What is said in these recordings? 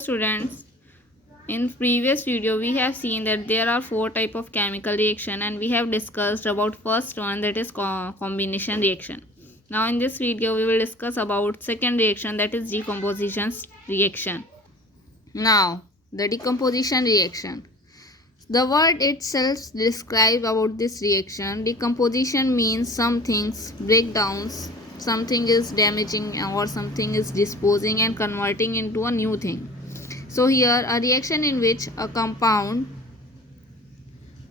Students, in previous video we have seen that there are four type of chemical reaction and we have discussed about first one, that is combination reaction. Now in this video we will discuss about second reaction, that is decomposition reaction. Now the decomposition reaction, the word itself describes about this reaction. Decomposition means some things break down, something is damaging or something is disposing and converting into a new thing. So here a reaction in which a compound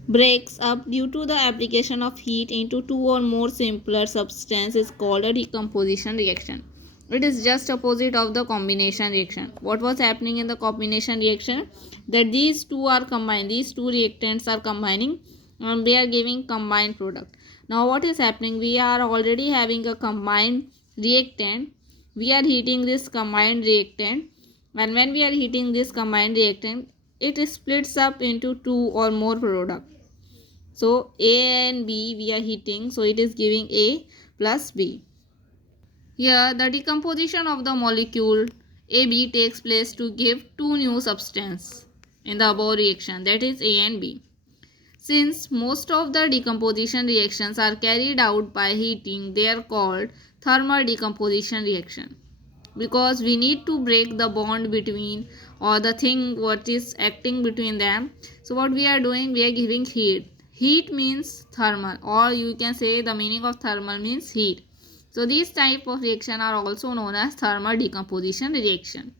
breaks up due to the application of heat into two or more simpler substances is called a decomposition reaction. It is just opposite of the combination reaction. What was happening in the combination reaction? That these two are combined, these two reactants are combining and they are giving combined product. Now what is happening? We are already having a combined reactant. We are heating this combined reactant, and when we are heating this combined reactant, it splits up into two or more product. So A and B we are heating, so it is giving A plus B. Here the decomposition of the molecule AB takes place to give two new substances in the above reaction, that is A and B. Since most of the decomposition reactions are carried out by heating, they are called thermal decomposition reaction, because we need to break the bond between or the thing what is acting between them. So what we are doing, we are giving heat means thermal, or you can say the meaning of thermal means heat. So these type of reaction are also known as thermal decomposition reaction.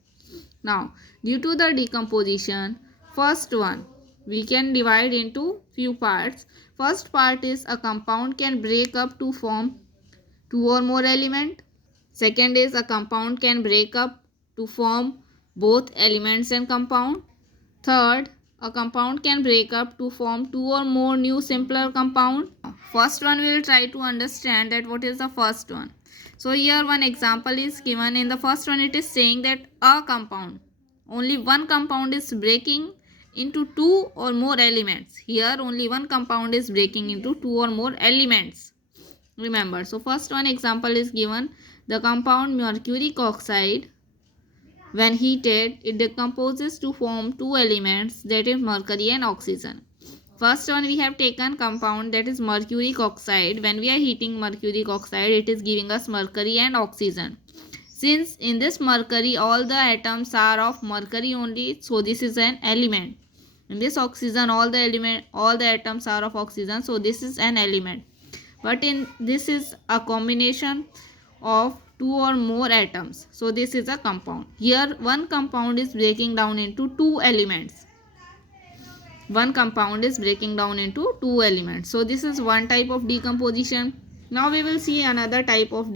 Now due to the decomposition, first one we can divide into few parts. First part is a compound can break up to form two or more element. Second is a compound can break up to form both elements and compound. Third, a compound can break up to form two or more new simpler compound. First one, we will try to understand that what is the first one. So here one example is given. In the first one it is saying that a compound, only one compound is breaking into two or more elements. Here only one compound is breaking into two or more elements. Remember, so first one example is given. The compound mercuric oxide, when heated, it decomposes to form two elements, that is mercury and oxygen. First one we have taken compound, that is mercuric oxide. When we are heating mercuric oxide, it is giving us mercury and oxygen. Since in this mercury all the atoms are of mercury only, so this is an element. In this oxygen all the atoms are of oxygen, so this is an element. But in this is a combination of two or more atoms, so this is a compound. Here one compound is breaking down into two elements. One compound is breaking down into two elements. So this is one type of decomposition. Now we will see another type of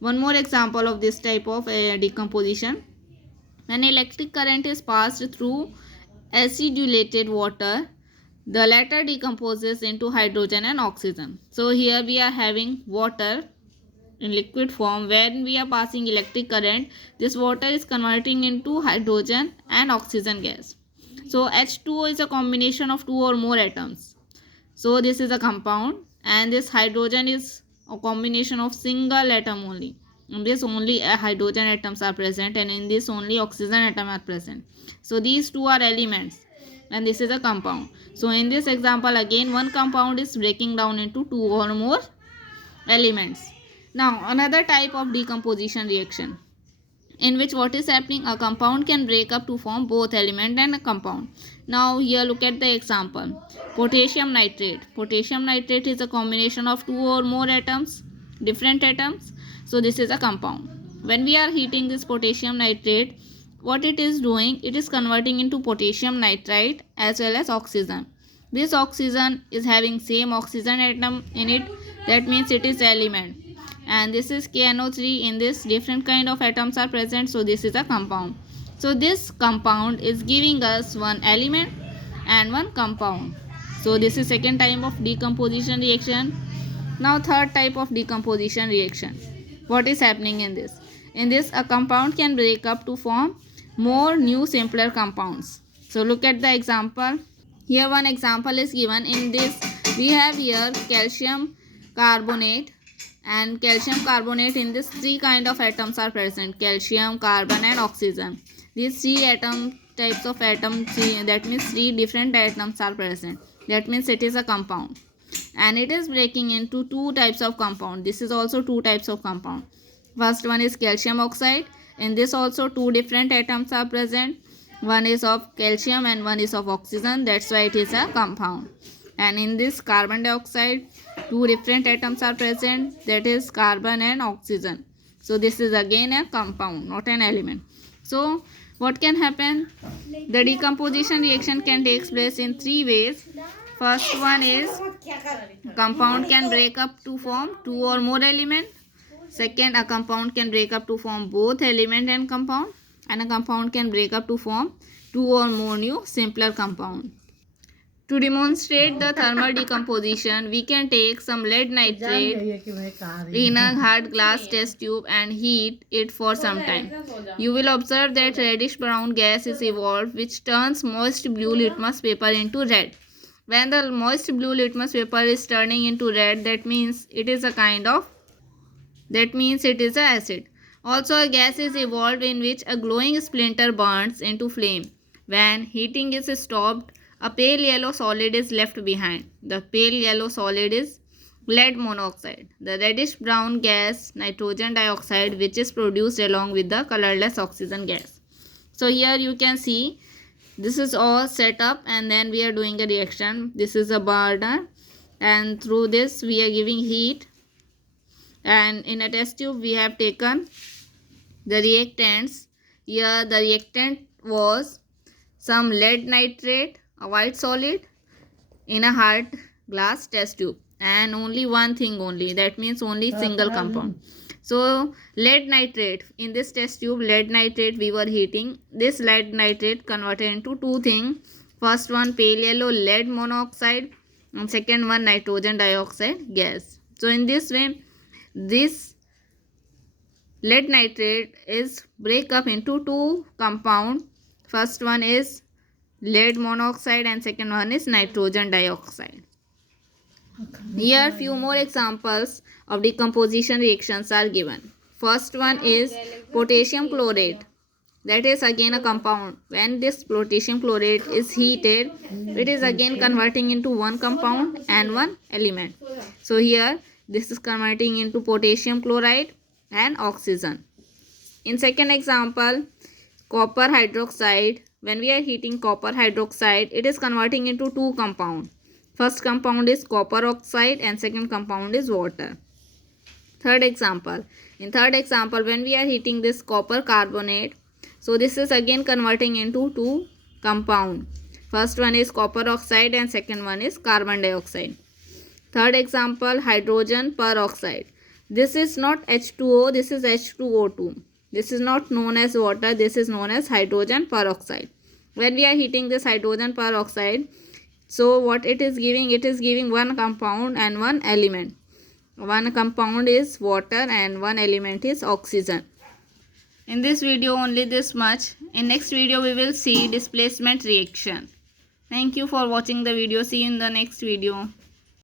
one more example of this type of decomposition. When electric current is passed through acidulated water, the latter decomposes into hydrogen and oxygen. So here we are having water in liquid form. When we are passing electric current, this water is converting into hydrogen and oxygen gas. So H2O is a combination of two or more atoms. So this is a compound, and this hydrogen is a combination of single atom only. In this only hydrogen atoms are present, and in this only oxygen atom are present. So these two are elements and this is a compound. So in this example again one compound is breaking down into two or more elements. Now another type of decomposition reaction, in which what is happening, a compound can break up to form both element and a compound. Now here look at the example. Potassium nitrate. Potassium nitrate is a combination of two or more atoms, different atoms. So this is a compound. When we are heating this potassium nitrate, what it is doing, it is converting into potassium nitrite as well as oxygen. This oxygen is having same oxygen atom in it, that means it is element. And this is KNO3. In this different kind of atoms are present, so this is a compound. So this compound is giving us one element and one compound. So this is second type of decomposition reaction. Now third type of decomposition reaction. What is happening in this? In this a compound can break up to form more new simpler compounds. So look at the example. Here one example is given. In this we have here calcium carbonate, and calcium carbonate, in this three kind of atoms are present: calcium, carbon and oxygen. These three types of atom, that means three different atoms are present. That means it is a compound. And it is breaking into two types of compound. This is also two types of compound. First one is calcium oxide. In this also two different atoms are present. One is of calcium and one is of oxygen. That's why it is a compound. And in this carbon dioxide, two different atoms are present. That is carbon and oxygen. So this is again a compound, not an element. So what can happen? The decomposition reaction can take place in three ways. First one is compound can break up to form two or more element. Second, a compound can break up to form both element and compound. And a compound can break up to form two or more new simpler compound. To demonstrate the thermal decomposition, we can take some lead nitrate in a hard glass test tube and heat it for some time. You will observe that reddish brown gas is evolved, which turns moist blue litmus paper into red. When the moist blue litmus paper is turning into red, that means it is an acid. Also, a gas is evolved in which a glowing splinter burns into flame. When heating is stopped, a pale yellow solid is left behind. The pale yellow solid is lead monoxide. The reddish brown gas, nitrogen dioxide, which is produced along with the colorless oxygen gas. So here you can see this is all set up, and then we are doing a reaction. This is a burner, and through this we are giving heat, and in a test tube we have taken the reactants. Here the reactant was some lead nitrate, a white solid, in a hard glass test tube, and only one thing only, that means only single compound. So lead nitrate, in this test tube lead nitrate we were heating. This lead nitrate converted into two things. First one pale yellow lead monoxide, and second one nitrogen dioxide gas. So in this way, this lead nitrate is break up into two compound. First one is lead monoxide and second one is nitrogen dioxide. Here few more examples of decomposition reactions are given. First one is potassium chlorate. That is again a compound. When this potassium chlorate is heated, it is again converting into one compound and one element. So here this is converting into potassium chloride and oxygen. In second example, copper hydroxide. When we are heating copper hydroxide, it is converting into two compound. First compound is copper oxide and second compound is water. Third example. In third example, when we are heating this copper carbonate, so this is again converting into two compound. First one is copper oxide and second one is carbon dioxide. Third example, hydrogen peroxide. This is not H2O, this is H2O2. This is not known as water, this is known as hydrogen peroxide. When we are heating this hydrogen peroxide, so what it is giving one compound and one element. One compound is water and one element is oxygen. In this video only this much. In next video we will see displacement reaction. Thank you for watching the video. See you in the next video.